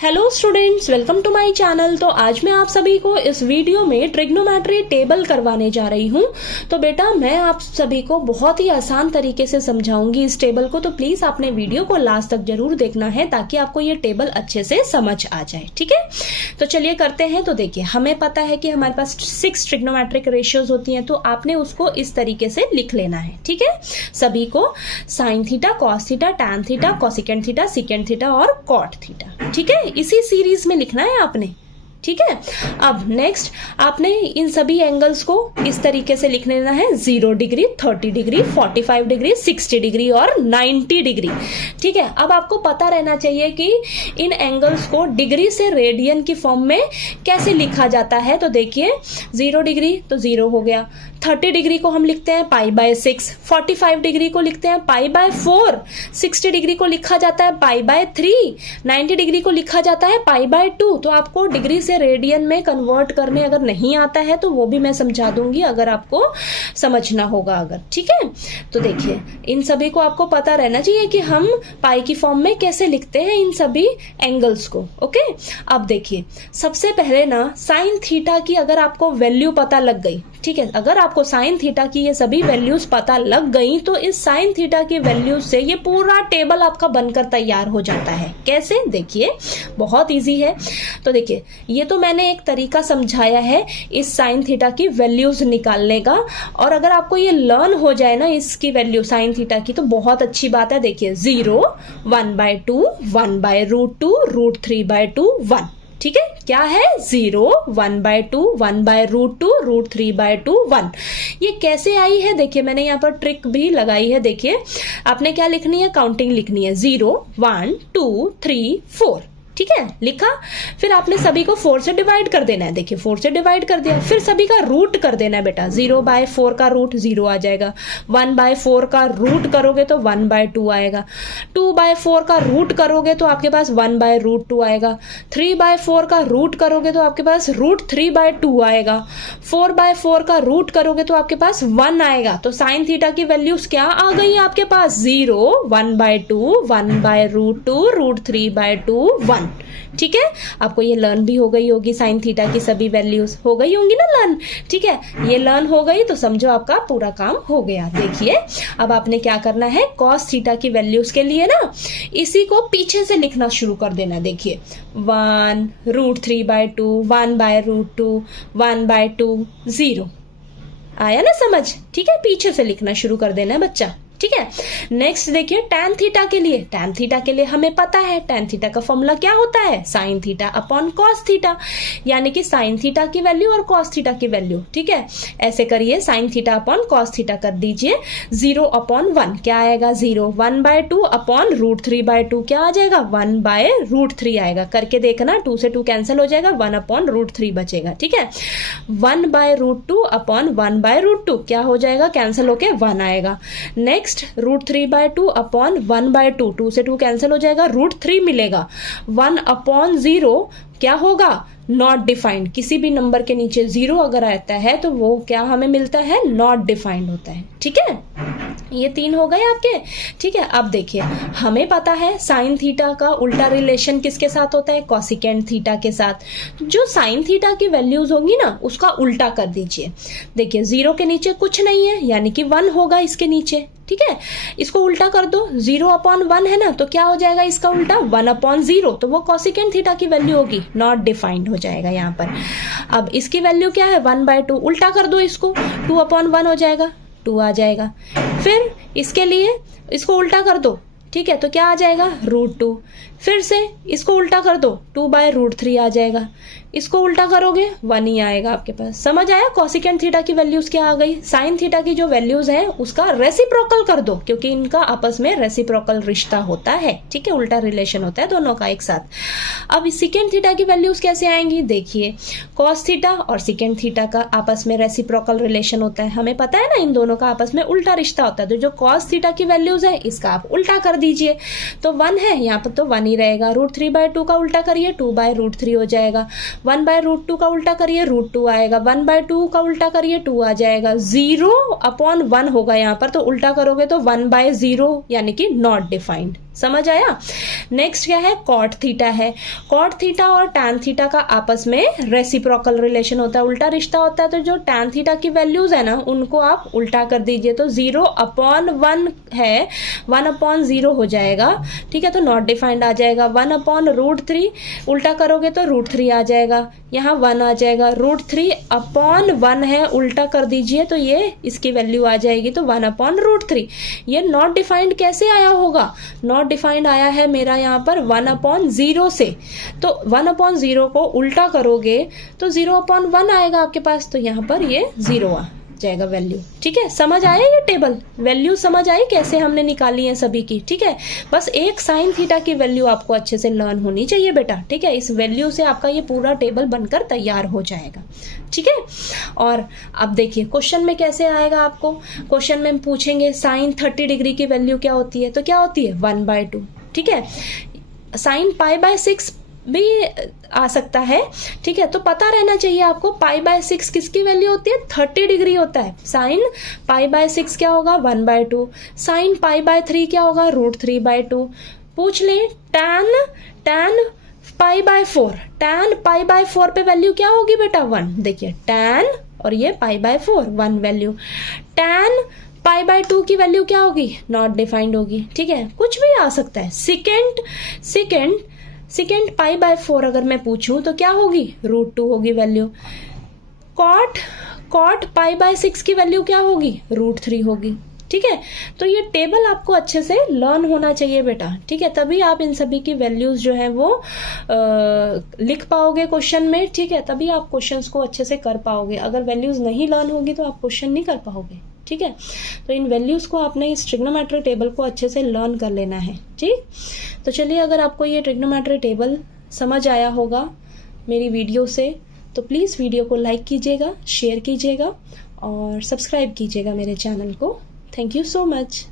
Hello students, welcome to my channel. तो आज मैं आप सभी को इस वीडियो में ट्रिग्नोमेट्री टेबल करवाने जा रही हूं। तो बेटा मैं आप सभी को बहुत ही आसान तरीके से समझाऊंगी इस टेबल को, तो प्लीज आपने वीडियो को लास्ट तक जरूर देखना है ताकि आपको ये टेबल अच्छे से समझ आ जाए। ठीक है, तो चलिए करते हैं। तो देखिए, हमें पता है कि हमारे पास 6 ट्रिग्नोमेट्रिक रेशियोज होती हैं, तो आपने उसको इस तरीके से लिख लेना है। ठीक है, सभी को sine theta, cos theta, tan theta, cosecant theta, secant theta और कॉट थीटा। ठीक है, इसी सीरीज में लिखना है आपने। ठीक है, अब नेक्स्ट आपने इन सभी एंगल्स को इस तरीके से लिख लेना है। 0 डिग्री, 30 डिग्री, 45 डिग्री, 60 डिग्री और 90 डिग्री। ठीक है, अब आपको पता रहना चाहिए कि इन एंगल्स को डिग्री से रेडियन की फॉर्म में कैसे लिखा जाता है। तो देखिए, 0 डिग्री तो 0 हो गया, 30 डिग्री को हम लिखते हैं π/6, 45 डिग्री को लिखते हैं π/4, 60 डिग्री को लिखा जाता है π/3, 90 डिग्री को लिखा जाता है π/2। तो आपको डिग्री से रेडियन में कन्वर्ट करने अगर नहीं आता है तो वो भी मैं समझा दूंगी, अगर आपको समझना होगा अगर। ठीक है, तो देखिए इन सभी को आपको पता रहना चाहिए कि हम पाई की फॉर्म में कैसे लिखते हैं इन सभी एंगल्स को। ओके, अब देखिए सबसे पहले ना साइन थीटा की अगर आपको वैल्यू पता लग गई, ठीक है, अगर आपको साइन थीटा की ये सभी वैल्यूज पता लग गई तो इस साइन थीटा की वैल्यूज से ये पूरा टेबल आपका बनकर तैयार हो जाता है। कैसे? देखिए बहुत इजी है। तो देखिए, ये तो मैंने एक तरीका समझाया है इस साइन थीटा की वैल्यूज निकालने का, और अगर आपको ये लर्न हो जाए ना इसकी वैल्यू साइन थीटा की तो बहुत अच्छी बात है। देखिए 0, 1/2, 1/√2, √3/2, 1। ठीक है, क्या है? 0, 1/2, 1/√2, √3/2, 1। ये कैसे आई है? देखिए मैंने यहाँ पर ट्रिक भी लगाई है। देखिए आपने क्या लिखनी है, काउंटिंग लिखनी है। 0, 1, 2, 3, 4। ठीक है, लिखा। फिर आपने सभी को 4 से डिवाइड कर देना है। देखिए 4 से डिवाइड कर दिया, फिर सभी का रूट कर देना है बेटा। 0/4 का रूट 0 आ जाएगा, 1/4 का रूट करोगे तो 1/2 आएगा, 2/4 का रूट करोगे तो आपके पास 1/√2 आएगा, 3/4 का रूट करोगे तो आपके पास √3/2 आएगा, 4/4 का रूट करोगे तो आपके पास 1 आएगा। तो साइन थीटा की वैल्यूज क्या आ गई आपके पास? 0, 1/2, 1/√2, √3/2, 1। ठीक है, आपको ये लर्न भी हो गई होगी, साइन थीटा की सभी वैल्यूज हो गई होंगी ना लर्न। ठीक है, ये लर्न हो गई तो समझो आपका पूरा काम हो गया। देखिए अब आपने क्या करना है, कॉस थीटा की वैल्यूज के लिए ना इसी को पीछे से लिखना शुरू कर देना। देखिए 1, √3/2, 1/√2, 1/2, 0 आया ना समझ। ठीक है, पीछे से लिखना शुरू कर देना है बच्चा। ठीक है, नेक्स्ट देखिए टैन थीटा के लिए। टैन थीटा के लिए हमें पता है टैन थीटा का फॉर्मूला क्या होता है, sine theta upon cos theta, यानी कि साइन थीटा की वैल्यू और कॉस थीटा की वैल्यू। ठीक है, ऐसे करिए, sine theta upon cos theta कर दीजिए। 0/1 क्या आएगा? 0, 1/2 अपॉन √3/2 क्या आ जाएगा? 1/√3 आएगा। करके देखना, 2 से 2 कैंसिल हो जाएगा, 1/√3 बचेगा। ठीक है, 1/√2 अपॉन 1/√2 क्या हो जाएगा? कैंसिल होके 1 आएगा। नेक्स्ट √3/2 अपॉन 1/2, 2 से 2 कैंसिल हो जाएगा, √3 मिलेगा। 1/0 क्या होगा? Not defined. किसी भी नंबर के नीचे 0 अगर आता है तो वो क्या हमें मिलता है? नॉट डिफाइंड होता है। ठीक है, ये 3 हो गए आपके। ठीक है, अब देखिए हमें पता है साइन थीटा का उल्टा रिलेशन किसके साथ होता है? कोसेकेंट थीटा के साथ। जो साइन थीटा की वैल्यूज होंगी ना उसका उल्टा कर दीजिए। देखिए 0 के नीचे कुछ नहीं है, यानी कि 1 होगा इसके नीचे। ठीक है, इसको उल्टा कर दो, 0/1 है ना, तो क्या हो जाएगा इसका उल्टा? 1/0। तो वो कोसेकेंट थीटा की वैल्यू होगी, नॉट डिफाइंड हो जाएगा यहाँ पर। अब इसकी वैल्यू क्या है? 1/2। उल्टा कर दो इसको, 2/1 हो जाएगा, 2 आ जाएगा। फिर इसके लिए इसको उल्टा कर दो, ठीक है, तो क्या आ जाएगा? √2। फिर से इसको उल्टा कर दो, 2/√3 आ जाएगा। इसको उल्टा करोगे 1 ही आएगा आपके पास। समझ आया? कोसेकेंट थीटा की वैल्यूज क्या आ गई? साइन थीटा की जो वैल्यूज है उसका रेसिप्रोकल कर दो, क्योंकि इनका आपस में रेसिप्रोकल रिश्ता होता है। ठीक है, उल्टा रिलेशन होता है दोनों का एक साथ। अब सेकेंट थीटा की वैल्यूज कैसे आएंगी? देखिए कॉस थीटा और सेकेंट थीटा का आपस में रेसिप्रोकल रिलेशन होता है, हमें पता है ना, इन दोनों का आपस में उल्टा रिश्ता होता है। तो जो कॉस थीटा की वैल्यूज है इसका आप उल्टा कर दीजिए, तो 1 है यहाँ पर तो 1 ही रहेगा। √3/2 का उल्टा करिए, 2/√3 हो जाएगा। 1/√2 का उल्टा करिए, √2 आएगा। 1/2 का उल्टा करिए, 2 आ जाएगा। 0/1 होगा यहाँ पर, तो उल्टा करोगे तो 1/0 यानी कि नॉट डिफाइंड। समझ आया। नेक्स्ट क्या है, कॉट थीटा है। कॉट थीटा और टैन थीटा का आपस में रेसिप्रोकल रिलेशन होता है, उल्टा रिश्ता होता है। तो जो टैन थीटा की वैल्यूज है ना उनको आप उल्टा कर दीजिए, तो 0/1 है, 1/0 हो जाएगा, ठीक है। तो नॉट डिफाइंड आ जाएगा। 1/√3 उल्टा करोगे तो √3 आ जाएगा, यहाँ 1 आ जाएगा। √3/1 है, उल्टा कर दीजिए तो ये इसकी वैल्यू आ जाएगी, तो 1/√3। ये नॉट डिफाइंड कैसे आया होगा, नॉट डिफाइंड आया है मेरा यहाँ पर 1/0 से। तो 1/0 को उल्टा करोगे तो 0/1 आएगा आपके पास, तो यहाँ पर ये 0 आ जाएगा वैल्यू, ठीक है। समझ आया ये टेबल, वैल्यू समझ आई कैसे हमने निकाली है सभी की, ठीक है। बस एक साइन थीटा की वैल्यू आपको अच्छे से लर्न होनी चाहिए बेटा, ठीक है। इस वैल्यू से आपका ये पूरा टेबल बनकर तैयार हो जाएगा, ठीक है। और अब देखिए क्वेश्चन में कैसे आएगा आपको, क्वेश्चन में पूछेंगे साइन 30 डिग्री की वैल्यू क्या होती है, तो क्या होती है 1/2, ठीक है। साइन π/6 भी आ सकता है, ठीक है। तो पता रहना चाहिए आपको π/6 किसकी वैल्यू होती है, 30 डिग्री होता है। साइन π/6 क्या होगा 1/2, साइन π/3 क्या होगा √3/2। पूछ ले टैन π/4, टैन π/4 पे वैल्यू क्या होगी बेटा 1, देखिए टैन और ये π/4 1 वैल्यू। टैन π/2 की वैल्यू क्या होगी, नॉट डिफाइंड होगी, ठीक है। कुछ भी आ सकता है। सेकेंड π/4 अगर मैं पूछूं तो क्या होगी √2 होगी वैल्यू। कॉट π/6 की वैल्यू क्या होगी √3 होगी, ठीक है। तो ये टेबल आपको अच्छे से लर्न होना चाहिए बेटा, ठीक है। तभी आप इन सभी की वैल्यूज जो है वो लिख पाओगे क्वेश्चन में, ठीक है। तभी आप क्वेश्चंस को अच्छे से कर पाओगे। अगर वैल्यूज नहीं लर्न होगी तो आप क्वेश्चन नहीं कर पाओगे, ठीक है। तो इन वैल्यूज को आपने इस ट्रिग्नोमेट्री टेबल को अच्छे से लर्न कर लेना है, ठीक। तो चलिए, अगर आपको ये ट्रिग्नोमेट्री टेबल समझ आया होगा मेरी वीडियो से, तो प्लीज़ वीडियो को लाइक कीजिएगा, शेयर कीजिएगा और सब्सक्राइब कीजिएगा मेरे चैनल को। Thank you so much.